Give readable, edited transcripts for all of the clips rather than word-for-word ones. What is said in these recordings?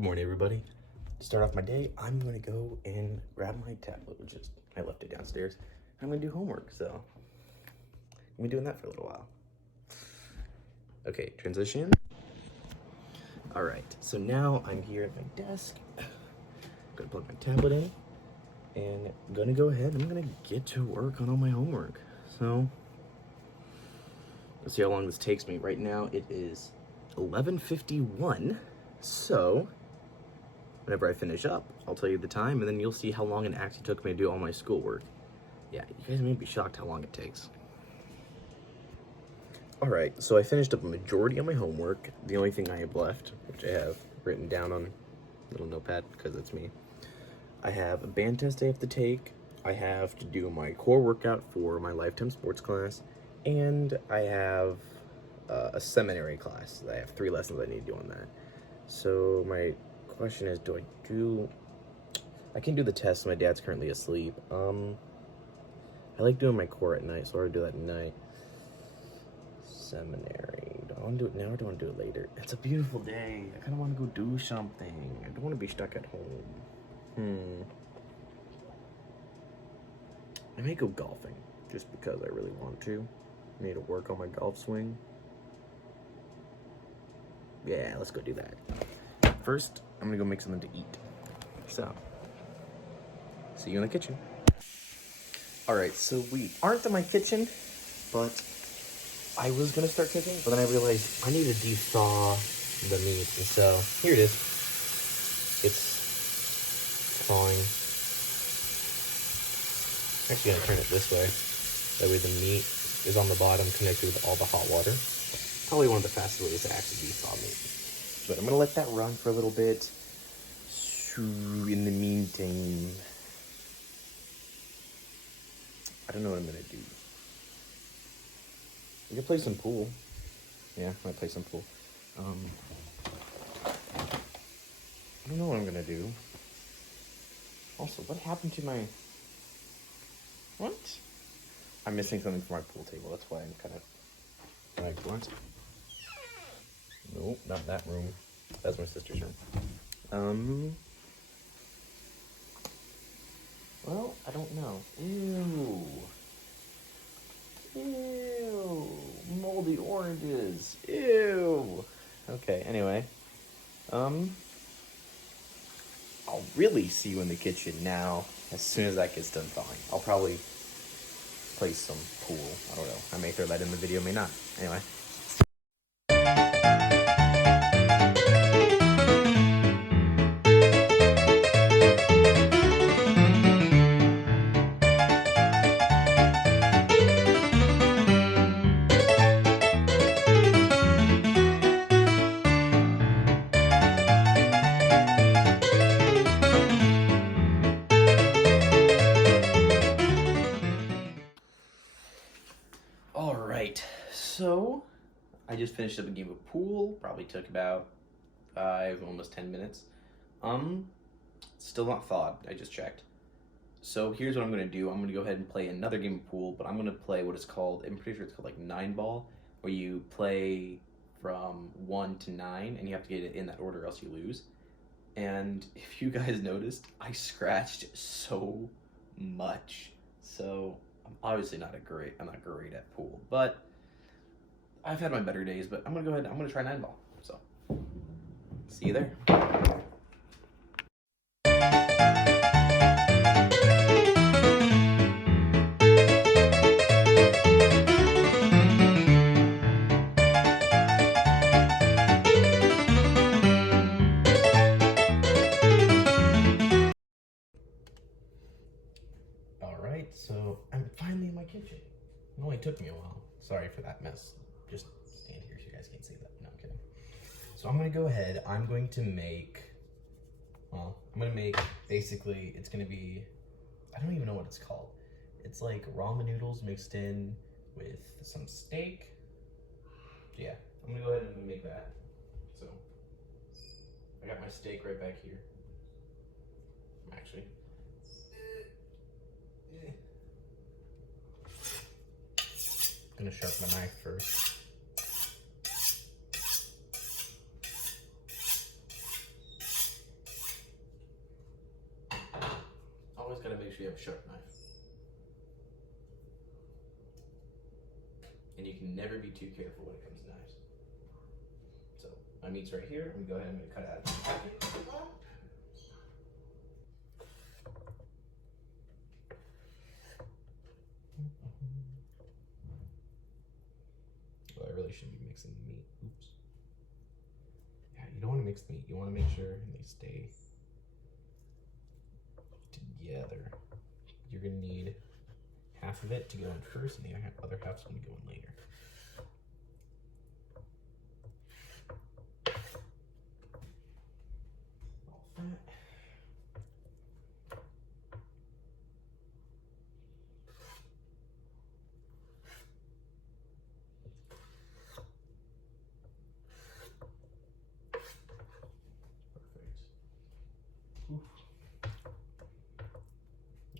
Good morning, everybody. To start off my day, I'm gonna go and grab my tablet, which is, I left it downstairs. I'm gonna do homework, so I'm gonna be doing that for a little while. Okay, transition. All right, so now I'm here at my desk. Gonna plug my tablet in, and I'm gonna go ahead, I'm gonna get to work on all my homework. So, let's see how long this takes me. Right now, it is 11:51, so whenever I finish up, I'll tell you the time, and then you'll see how long it actually took me to do all my schoolwork. Yeah, you guys may be shocked how long it takes. Alright, so I finished up a majority of my homework. The only thing I have left, which I have written down on a little notepad, because it's me, I have a band test I have to take, I have to do my core workout for my lifetime sports class, and I have a seminary class. I have 3 lessons I need to do on that. So my question is, I can do the test. My dad's currently asleep. I like doing my core at night, so I'll do that at night. Seminary. Do I want to do it now or do I want to do it later? It's a beautiful day. I kind of want to go do something. I don't want to be stuck at home. I may go golfing just because I really want to. I need to work on my golf swing. Yeah, let's go do that. First, I'm gonna go make something to eat. So, see you in the kitchen. Alright, so we aren't in my kitchen, but I was gonna start cooking, but then I realized I need to de-thaw the meat, and so here it is. It's thawing. I'm actually gonna turn it this way. That way the meat is on the bottom connected with all the hot water. Probably one of the fastest ways to actually de-thaw meat. But I'm gonna let that run for a little bit. In the meantime, I don't know what I'm gonna do. I could play some pool. Yeah, I might play some pool. I don't know what I'm gonna do. Also, what happened to my... What? I'm missing something for my pool table. That's why I'm kind of... Like, what? Nope, not that room. That's my sister's room. Well, I don't know. Ew. Moldy oranges. Ew. Okay, anyway. I'll really see you in the kitchen now as soon as that gets done thawing. I'll probably play some pool. I don't know. I may throw that in the video, may not. Anyway. Alright, so I just finished up a game of pool. Probably took about 5, almost 10 minutes. Still not thawed. I just checked. So here's what I'm going to do. I'm going to go ahead and play another game of pool, but I'm going to play what is called, I'm pretty sure it's called like 9-ball, where you play from 1 to 9, and you have to get it in that order, else you lose. And if you guys noticed, I scratched so much. So I'm obviously I'm not great at pool, but I've had my better days. But I'm gonna go ahead, I'm gonna try 9-ball. So see you there. Alright, so I'm finally in my kitchen. It only took me a while. Sorry for that mess. Just stand here so you guys can't see that. No, I'm kidding. So I'm gonna go ahead, I'm going to make, basically, it's gonna be, I don't even know what it's called. It's like ramen noodles mixed in with some steak. Yeah, I'm gonna go ahead and make that. So, I got my steak right back here. Actually, gonna sharpen my knife first. sure you have a sharp knife. And you can never be too careful when it comes to knives. So my meat's right here. I'm gonna go ahead and I'm gonna cut out of the packet. Well, I really shouldn't be mixing the meat. Oops. Yeah, you don't want to mix the meat. You want to make sure they stay together. You're gonna need half of it to go in first, and the other half's gonna go in later. All that.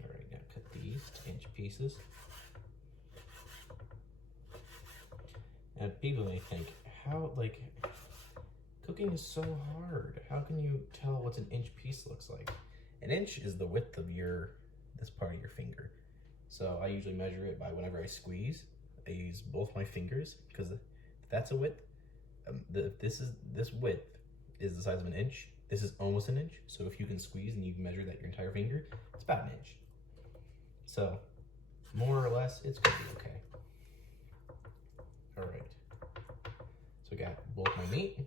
Alright, now cut these to inch pieces. And people may think, how, like, cooking is so hard. How can you tell what an inch piece looks like? An inch is the width of this part of your finger. So I usually measure it by whenever I squeeze, I use both my fingers, because if that's a width, this width is the size of an inch. This is almost an inch. So if you can squeeze and you can measure that your entire finger, it's about an inch. So more or less, it's gonna be okay. All right. So I got both my meat.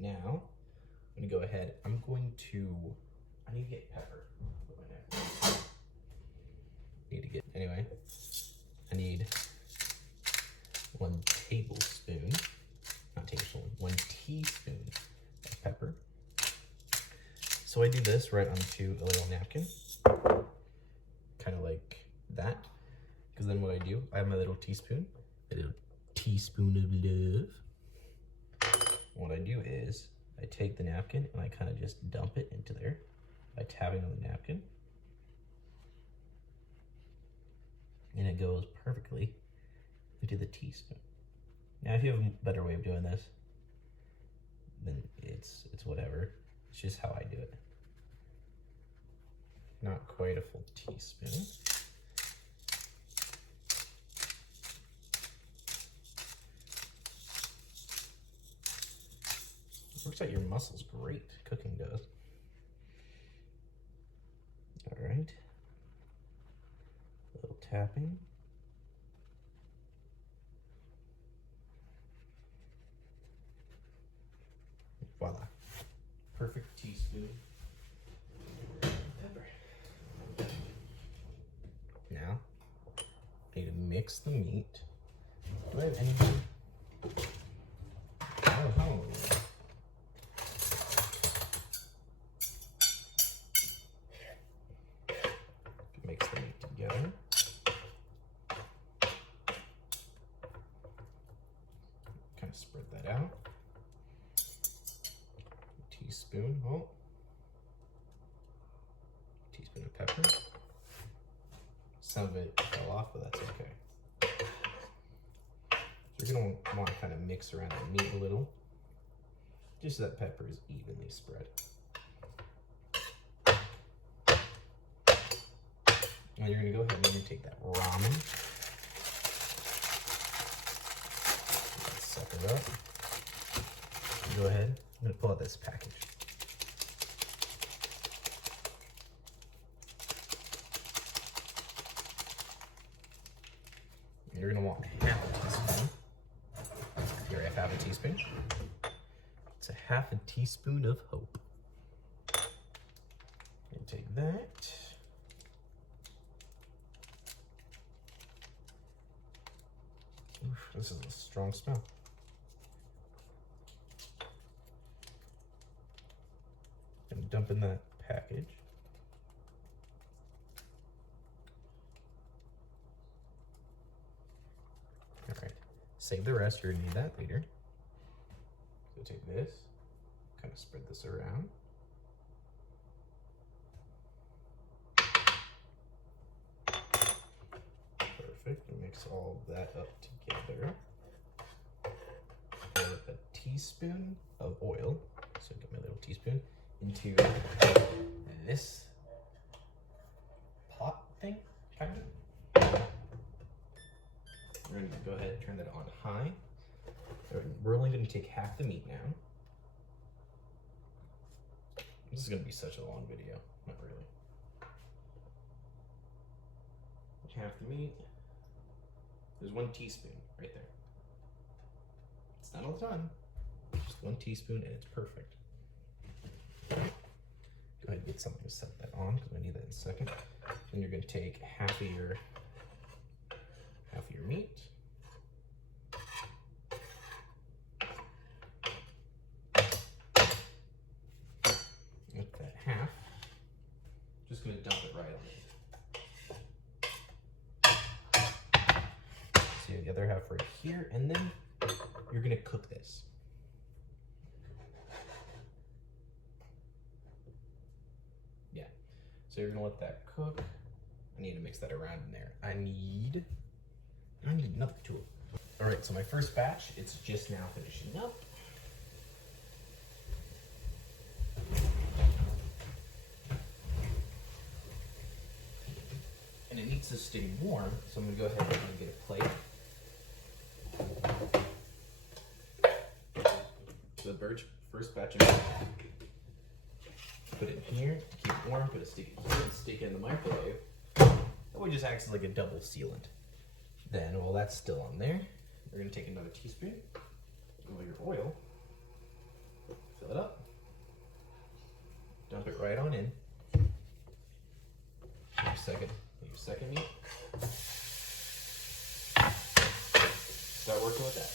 Now I'm gonna go ahead. I need to get pepper. Anyway, I need 1 tablespoon, not tablespoon, 1 teaspoon of pepper. So I do this right onto a little napkin, kind of like that, because then what I do, I have my little teaspoon, a little teaspoon of love. What I do is I take the napkin and I kind of just dump it into there by tapping on the napkin. And it goes perfectly into the teaspoon. Now, if you have a better way of doing this, then it's whatever. It's just how I do it. Not quite a full teaspoon. Works out your muscles great, cooking does. All right. A little tapping. Voila. Perfect teaspoon of pepper. Now, I need to mix the meat. Do I have anything? Oh. Mix the meat together. Kind of spread that out. Teaspoon, teaspoon of pepper. Some of it fell off, but that's okay. So you're gonna want to kind of mix around the meat a little, just so that pepper is evenly spread. Now you're gonna go ahead and you're gonna take that ramen, suck it up. Go ahead. I'm gonna pull out this package. You're gonna want half a teaspoon. Here I have half a teaspoon. It's a half a teaspoon of hope. And take that. Oof, this is a strong smell. And dump in that package. All right, save the rest. You're gonna need that later. So take this, kind of spread this around. Perfect. Mix all of that up together. Pour a teaspoon of oil. So get my little teaspoon into this pot thing, kind of. We're gonna go ahead and turn that on high. We're only gonna take half the meat now. This is gonna be such a long video, not really. Half the meat. There's 1 teaspoon right there. It's not all the time. Just 1 teaspoon and it's perfect. Go ahead and get something to set that on because we need that in a second. Then you're going to take half of your meat. With that half, just going to dump it right on it. So the other half right here, and then you're going to cook this. So you're gonna let that cook. I need to mix that around in there. I need another tool. All right, so my first batch, it's just now finishing up. And it needs to stay warm, so I'm gonna go ahead and get a plate. So the first batch of put it in here, keep it warm, put a stick here, and stick it in the microwave. That would just act like a double sealant. Then, while that's still on there, we're gonna take another teaspoon of your oil, fill it up, dump it right on in. Your second meat. Start working with that.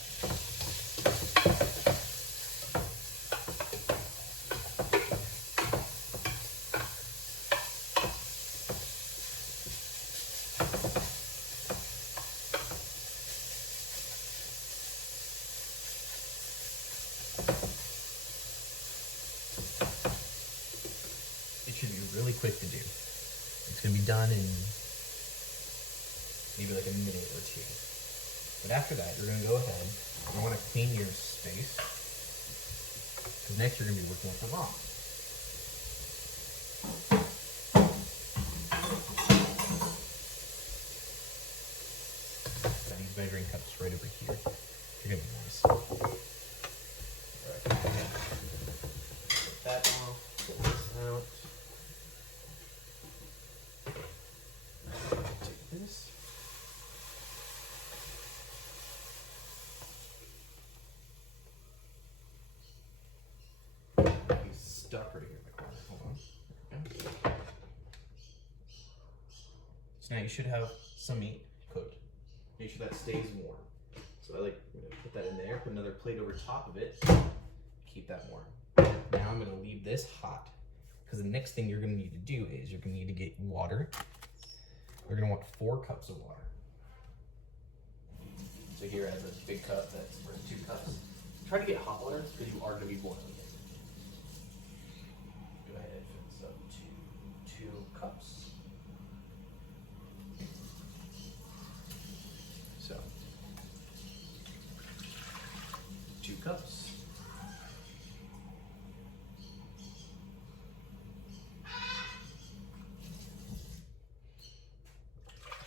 Really quick to do. It's going to be done in maybe like a minute or 2. But after that, you're going to go ahead and I want to clean your space because next you're going to be working with the raw. So these measuring cups right over here. They're going to be nice. Alright, go ahead. Put that off, put this out. Stuck right here in the corner. Hold on. So now you should have some meat cooked. Make sure that stays warm. So I like put that in there, put another plate over top of it, keep that warm. Now I'm gonna leave this hot because the next thing you're gonna need to do is you're gonna need to get water. You're gonna want 4 cups of water. So here I have a big cup that's worth 2 cups. Try to get hot water because you are gonna be boiling it. Go ahead and fill this up to 2 cups. So 2 cups.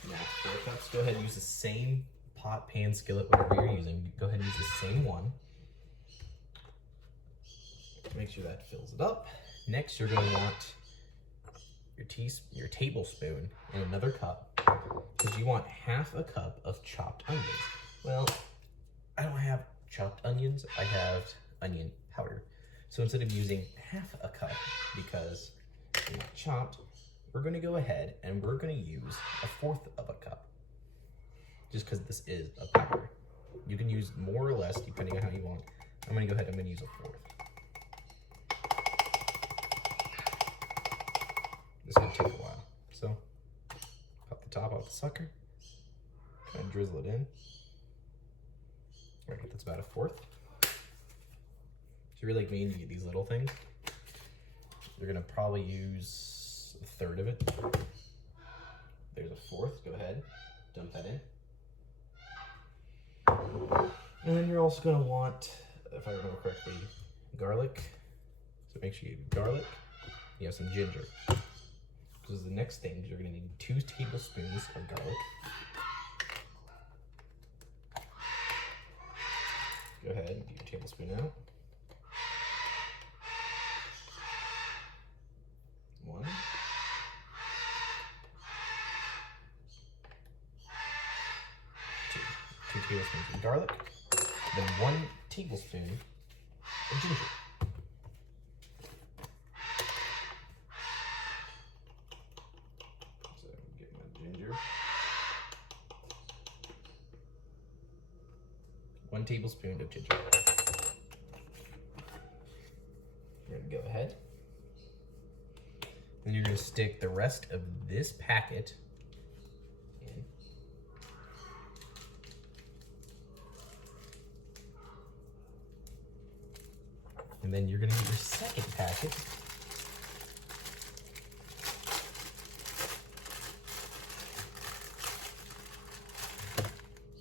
Now 4 cups. Go ahead and use the same pot, pan, skillet, whatever you're using. Go ahead and use the same one. Make sure that fills it up. Next, you're going to want your tablespoon in another cup because you want half a cup of chopped onions. Well, I don't have chopped onions. I have onion powder. So instead of using half a cup because they're not chopped, we're going to go ahead and we're going to use 1/4 of a cup just because this is a powder. You can use more or less depending on how you want. I'm going to go ahead and I'm going to use 1/4. This is going to take a while. So, pop the top off the sucker, kind of drizzle it in. All right, that's about 1/4. If you're like me and you get these little things, you're going to probably use 1/3 of it. There's 1/4. Go ahead, dump that in. And then you're also going to want, if I remember correctly, garlic. So make sure you have garlic, you have some ginger. This is the next thing. You're gonna need 2 tablespoons of garlic. Go ahead and get your tablespoon out. 1. 2 tablespoons of garlic. Then 1 tablespoon of ginger. So get my ginger. 1 tablespoon of ginger. You're gonna go ahead. Then you're gonna stick the rest of this packet in. And then you're gonna get your second packet.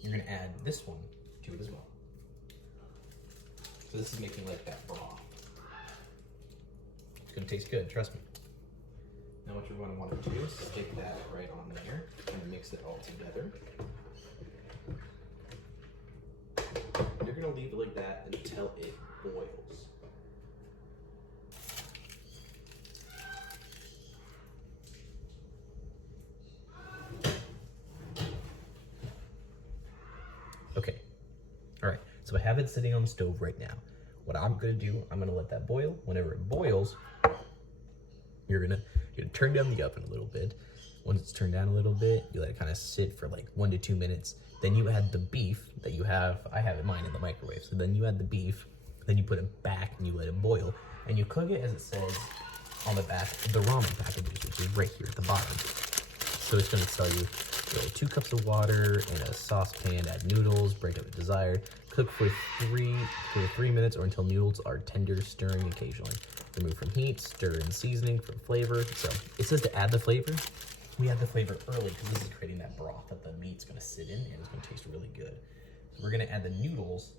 You're gonna add this one to it as well. So this is making like that broth. It's gonna taste good, trust me. Now what you're gonna wanna do is stick that right on there and mix it all together. You're gonna leave it like that until it boils. Okay, all right, so I have it sitting on the stove right now. What I'm gonna do, I'm gonna let that boil. Whenever it boils, you're gonna turn down the oven a little bit. Once it's turned down a little bit, you let it kind of sit for like 1 to 2 minutes. Then you add the beef that you have. I have mine in the microwave. So then you add the beef, then you put it back and you let it boil. And you cook it as it says on the back of the ramen packages, which is right here at the bottom. So it's gonna tell you 2 cups of water in a saucepan, add noodles, break up as desired. Cook for 3 minutes or until noodles are tender, stirring occasionally. Remove from heat, stir in seasoning for flavor. So it says to add the flavor. We add the flavor early because this is creating that broth that the meat's gonna sit in and it's gonna taste really good. So we're gonna add the noodles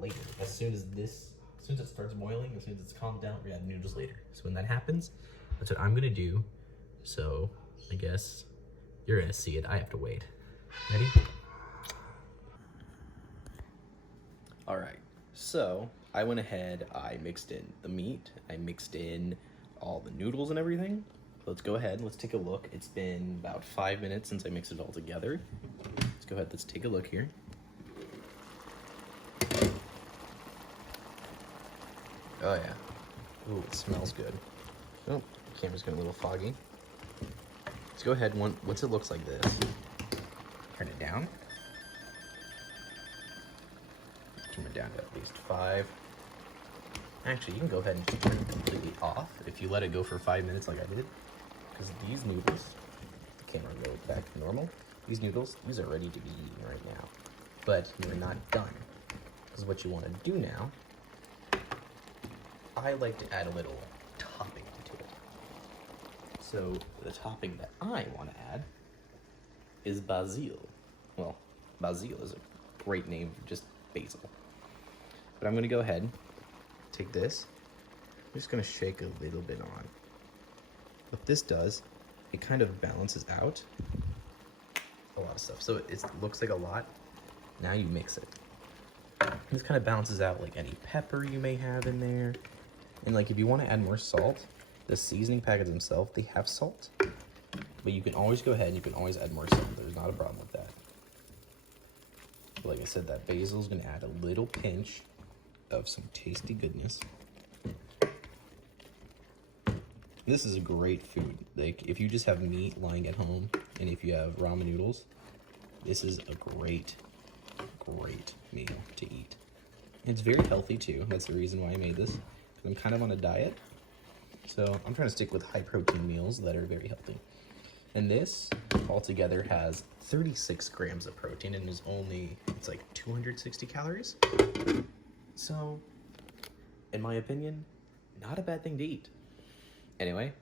later. As soon as it starts boiling, as soon as it's calmed down, we're gonna add noodles later. So when that happens, that's what I'm gonna do. So I guess you're gonna see it. I have to wait. Ready? All right, so I went ahead, I mixed in the meat, I mixed in all the noodles and everything. Let's go ahead, let's take a look. It's been about 5 minutes since I mixed it all together. Let's go ahead, let's take a look here. Oh yeah, ooh, it smells good. Oh, the camera's getting a little foggy. Let's go ahead, once it looks like this, turn it down. Turn it down to at least 5. Actually, you can go ahead and just turn it completely off if you let it go for 5 minutes like I did. Because these noodles, the camera will go back to normal. These noodles, these are ready to be eaten right now. But you're not done. Because what you want to do now, I like to add a little topping to it. So the topping that I want to add is basil. Well, basil is a great name for just basil. But I'm going to go ahead, take this, I'm just going to shake a little bit on. What this does, it kind of balances out a lot of stuff. So it looks like a lot. Now you mix it. This kind of balances out like any pepper you may have in there. And like if you want to add more salt, the seasoning packets themselves, they have salt. But you can always go ahead and you can always add more salt. There's not a problem with that. But like I said, that basil is going to add a little pinch of some tasty goodness. This is a great food. Like if you just have meat lying at home and if you have ramen noodles, this is a great meal to eat. It's very healthy too. That's the reason why I made this. I'm kind of on a diet, so I'm trying to stick with high protein meals that are very healthy. And this altogether has 36 grams of protein and it's like 260 calories. So, in my opinion, not a bad thing to eat. Anyway,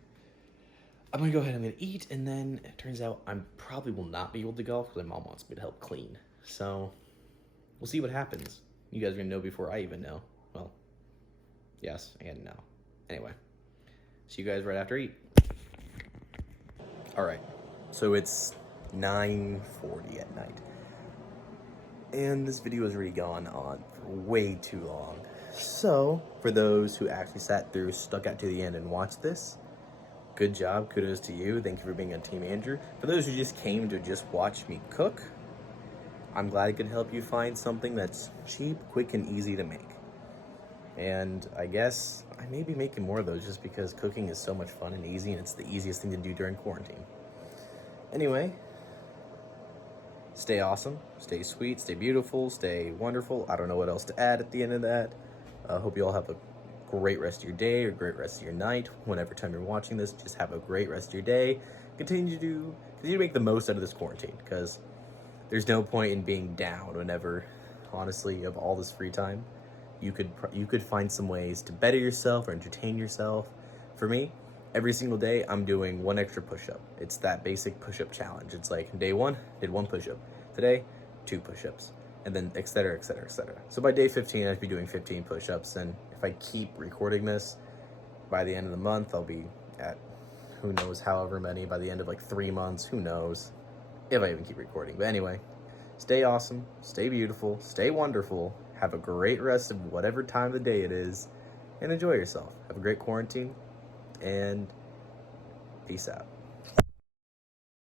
I'm gonna go ahead, I'm gonna eat, and then it turns out I probably will not be able to golf because my mom wants me to help clean. So, we'll see what happens. You guys are gonna know before I even know. Well, yes and no. Anyway, see you guys right after eat. All right, so it's 9:40 at night, and this video has already gone on for way too long. So, for those who actually sat through, stuck out to the end and watched this, good job, kudos to you, thank you for being a team Andrew. For those who just came to just watch me cook, I'm glad I could help you find something that's cheap, quick, and easy to make. And I guess I may be making more of those just because cooking is so much fun and easy, and it's the easiest thing to do during quarantine. Anyway, stay awesome, stay sweet, stay beautiful, stay wonderful. I don't know what else to add at the end of that. I hope you all have a great rest of your day or great rest of your night. Whenever time you're watching this, just have a great rest of your day. Continue to make the most out of this quarantine, because there's no point in being down whenever, honestly, you have all this free time. You could find some ways to better yourself or entertain yourself. For me, every single day I'm doing one extra push-up. It's that basic push-up challenge. It's like day 1, did 1 push-up. Today, 2 push-ups. And then et cetera, et cetera, et cetera. So by day 15, I'd be doing 15 push-ups. And if I keep recording this, by the end of the month, I'll be at who knows however many. By the end of like 3 months, who knows if I even keep recording. But anyway, stay awesome, stay beautiful, stay wonderful. Have a great rest of whatever time of the day it is, and enjoy yourself. Have a great quarantine, and peace out.